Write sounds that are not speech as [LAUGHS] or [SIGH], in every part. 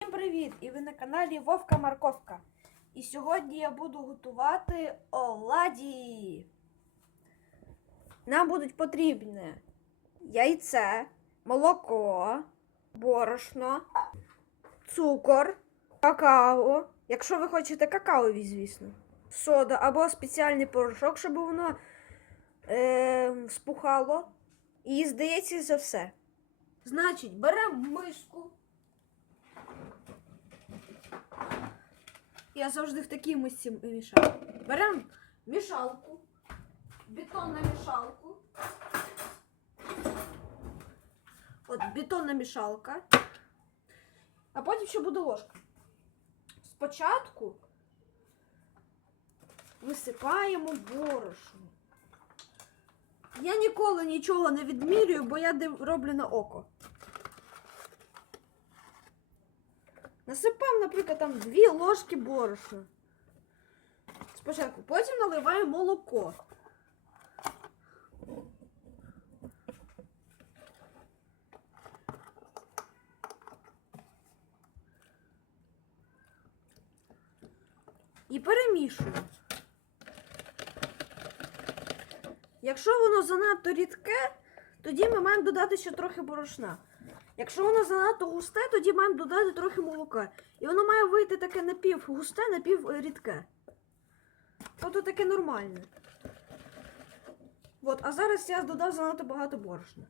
Всім привіт! І ви на каналі Вовка Марковка. І сьогодні я буду готувати оладі. Нам будуть потрібні яйце, молоко, борошно, цукор, какао. Якщо ви хочете какаові, звісно, сода або спеціальний порошок, щоб воно е, спухало. І здається за все. Значить, беремо мишку. Я завжди в такій мисці мішаю. Беремо мішалку, бетонну мішалку. От бетонна мішалка. А потім ще буде ложка. Спочатку висипаємо борошно. Я ніколи нічого не відмірюю, бо я роблю на око. Насипаємо, наприклад, там дві ложки борошна. Спочатку, потім наливаємо молоко. І перемішуємо. Якщо воно занадто рідке, тоді ми маємо додати ще трохи борошна. Якщо воно занадто густе, тоді маємо додати трохи молока. І воно має вийти таке напівгусте, напіврідке. Тобто таке нормальне. От, а зараз я додав занадто багато борошна.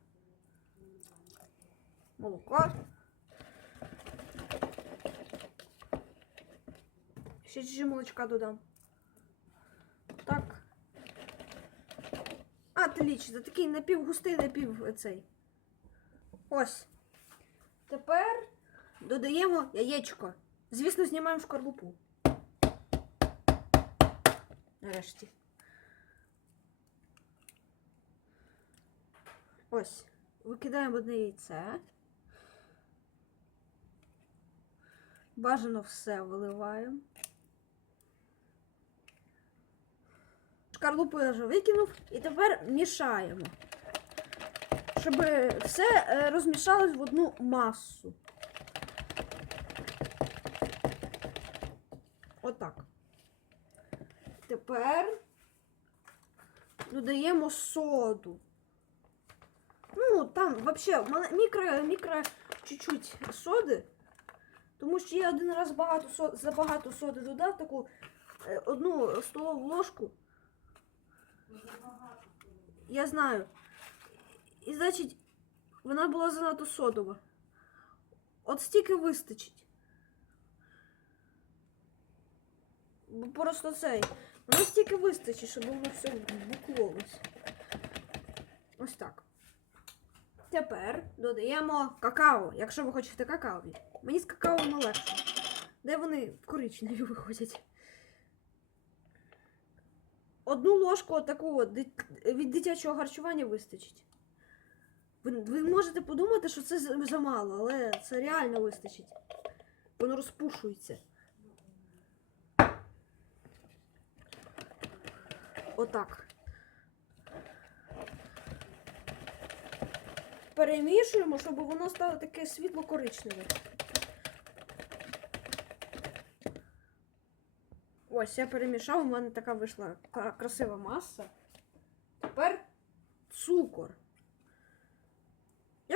Молоко. Ще чуть молочка додам. Так. Отлично, такий напівгустий, напів цей. Ось. Тепер додаємо яєчко. Звісно, знімаємо шкарлупу. Нарешті. Ось. Викидаємо одне яйце. Бажано все виливаємо. Шкарлупу я вже викинув. І тепер мішаємо. Щоб все е, розмішалось в одну масу. Отак. Тепер додаємо соду. Ну, там взагалі мікро, мікро чуть-чуть соди. Тому що я один раз багато со- забагато соди додав, таку е, одну столову ложку. Я знаю. І значить, вона була занадто содова. От стільки вистачить. Просто цей. Воно стільки вистачить, щоб воно все букловось. Ось так. Тепер додаємо какао, якщо ви хочете какао. Мені з какао не легше. Де вони коричневі виходять? Одну ложку от дит- від дитячого харчування вистачить. Ви, ви можете подумати, що це замало, але це реально вистачить. Воно розпушується. Отак. Перемішуємо, щоб воно стало таке світло-коричневе. Ось, я перемішав, у мене така вийшла красива маса. Тепер цукор.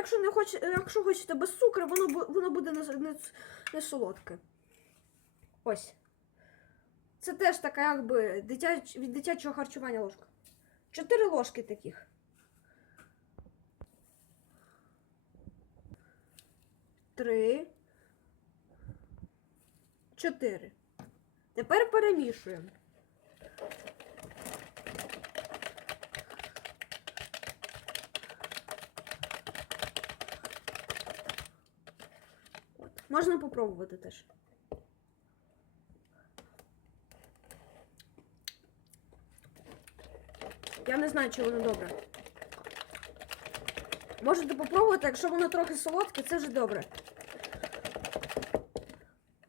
Якщо не хоч, якщо хочете без цукру, воно, воно буде не, не, не солодке. Ось. Це теж така якби дитяч, від дитячого харчування ложка. Чотири ложки таких. Три. Чотири. Тепер перемішуємо. Можна попробувати теж. Я не знаю, чи воно добре. Можете попробувати, якщо воно трохи солодке, це вже добре.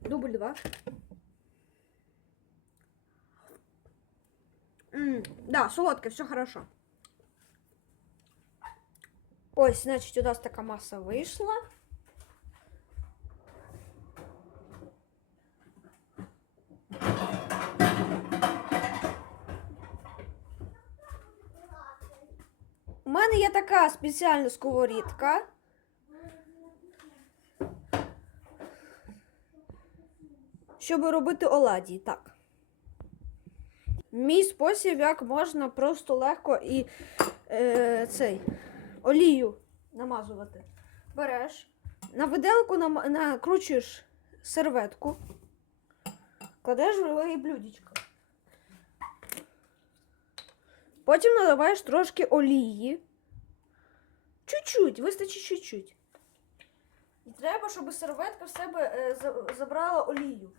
Дубль два. М, да, солодке, все хорошо. Ось, значить, у нас така маса вийшла. Мене є така спеціальна сковорідка. Щоб робити оладі, так. Мій спосіб, як можна просто легко і е, цей олію намазувати. Береш, на виделку накручуєш серветку, кладеш в блюдечко. Потім наливаєш трошки олії. Чуть-чуть, вистачить чуть-чуть. І треба, щоб серветка в себе е, забрала олію.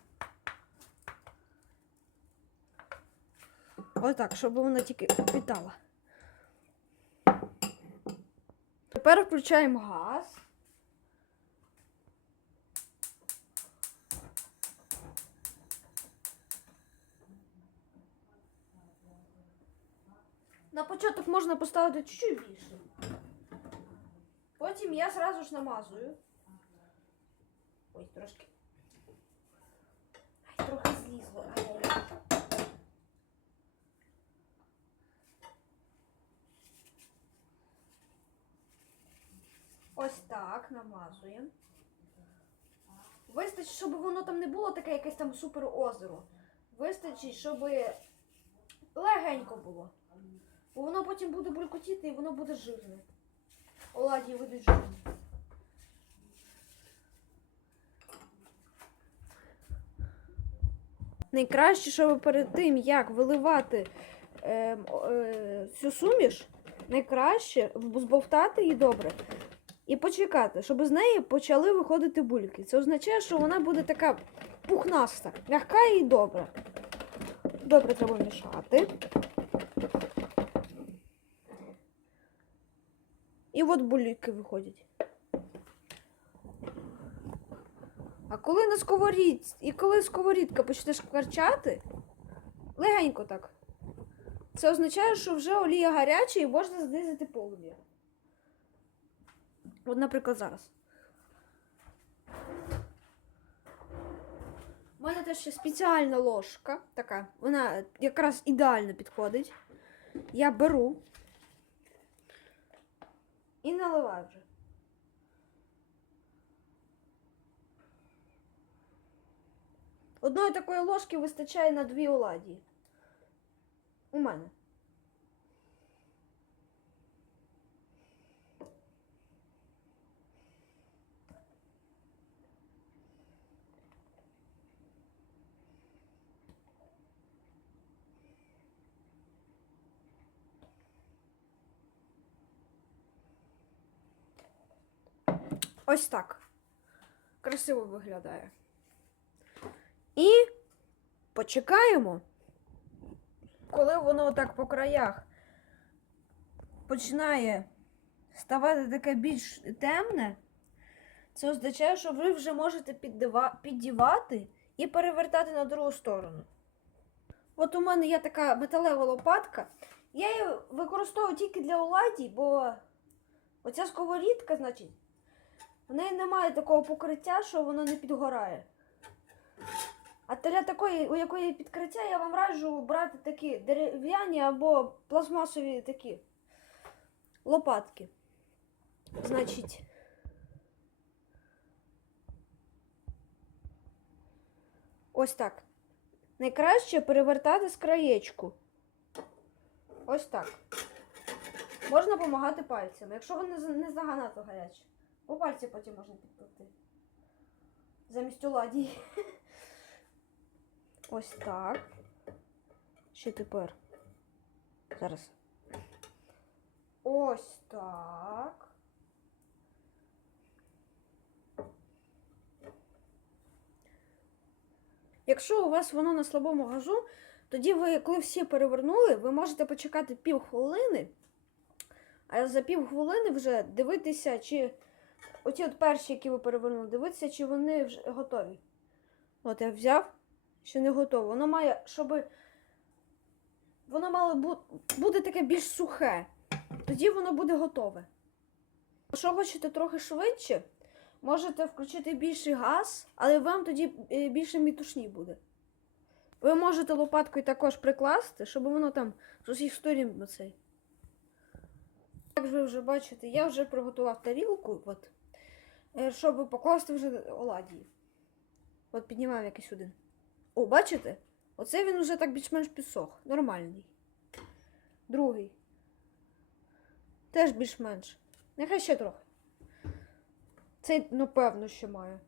Отак, щоб вона тільки питала. Тепер включаємо газ. На початок можна поставити чуть-чуть більше. Потім я зразу ж намазую. Ой, трошки. Ай, трохи злізло. Ай-яй-яй. Ось так намазуємо. Вистачить, щоб воно там не було таке якесь там супер озеро. Вистачить, щоб легенько було. Воно потім буде булькотіти і воно буде жирне. Оладі будуть жирні. Найкраще, щоб перед тим, як виливати е, е, цю суміш, найкраще збовтати її добре і почекати, щоб з неї почали виходити бульки. Це означає, що вона буде така пухнаста, м'яка і добра. Добре треба мішати. І от бульки виходять. А коли на сковорідці, і коли сковорідка почне шкварчати, легенько так. Це означає, що вже олія гаряча і можна знизити полум'я. От, наприклад, зараз. У мене теж ще спеціальна ложка така. Вона якраз ідеально підходить. Я беру і наливай вже. Одної такої ложки вистачає на дві оладії. У мене. Ось так. Красиво виглядає. І почекаємо. Коли воно так по краях починає ставати таке більш темне, це означає, що ви вже можете піддівати і перевертати на другу сторону. От у мене є така металева лопатка. Я її використовую тільки для оладій, бо оця сковорідка, значить, в неї немає такого покриття, що воно не підгорає. А для такої, у якої підкриття, я вам раджу брати такі дерев'яні або пластмасові такі лопатки. Значить. Ось так. Найкраще перевертати з краєчку. Ось так. Можна допомагати пальцями, якщо вони не заганато гарячі. Бо пальці потім можна підпекти. Замість оладій. [LAUGHS] Ось так. Ще тепер. Зараз. Ось так. Якщо у вас воно на слабому газу, тоді ви, коли всі перевернули, ви можете почекати пів хвилини, а за пів хвилини вже дивитися, чи оті от перші, які ви перевернули, дивитися, чи вони вже готові. От я взяв, ще не готово. Воно має, щоб. Воно мало бу... буде таке більш сухе. Тоді воно буде готове. Якщо хочете трохи швидше, можете включити більший газ, але вам тоді е, більше мітушні буде. Ви можете лопаткою також прикласти, щоб воно там з усіх сторін оцей. Як ви вже бачите, я вже приготував тарілку, от, е, щоб покласти вже оладії. От піднімаю якийсь один. О, бачите? Оце він вже так більш-менш підсох. Нормальний. Другий. Теж більш-менш. Нехай ще трохи. Цей, ну, певно, що має.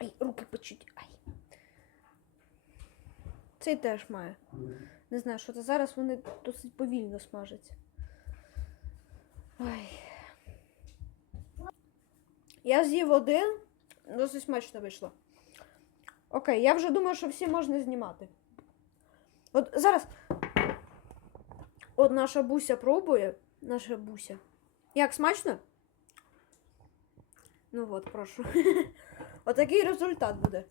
Ай, руки печуть. Ай. Цей теж має. Не знаю, що це зараз вони досить повільно смажаться. Я з'їв один, досить смачно вийшло. Окей, я вже думаю, що всі можна знімати. От зараз. От наша буся пробує. Наша буся. Як смачно? Ну от, прошу. [LAUGHS] Отакий результат буде.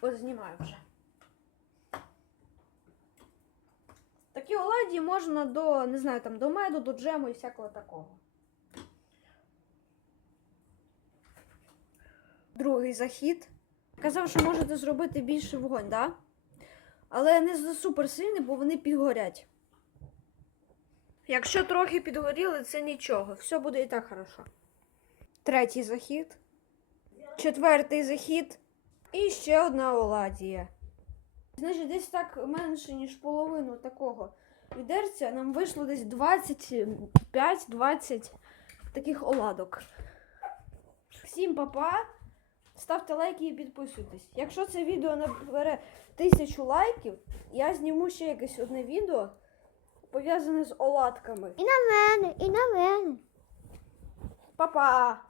От знімаю вже. Такі оладі можна до, не знаю, там, до меду, до джему і всякого такого. Другий захід. Казав, що можете зробити більше вогонь, да? Але не за супер сильний, бо вони підгорять. Якщо трохи підгоріли, це нічого. Все буде і так хорошо. Третій захід. Четвертий захід. І ще одна оладія. Значить, десь так менше, ніж половину такого відерця нам вийшло десь 25-20 таких оладок. Всім папа. Ставте лайки і підписуйтесь. Якщо це відео набере тисячу лайків, я зніму ще якесь одне відео пов'язане з оладками. І на мене, і на мене. Па-па!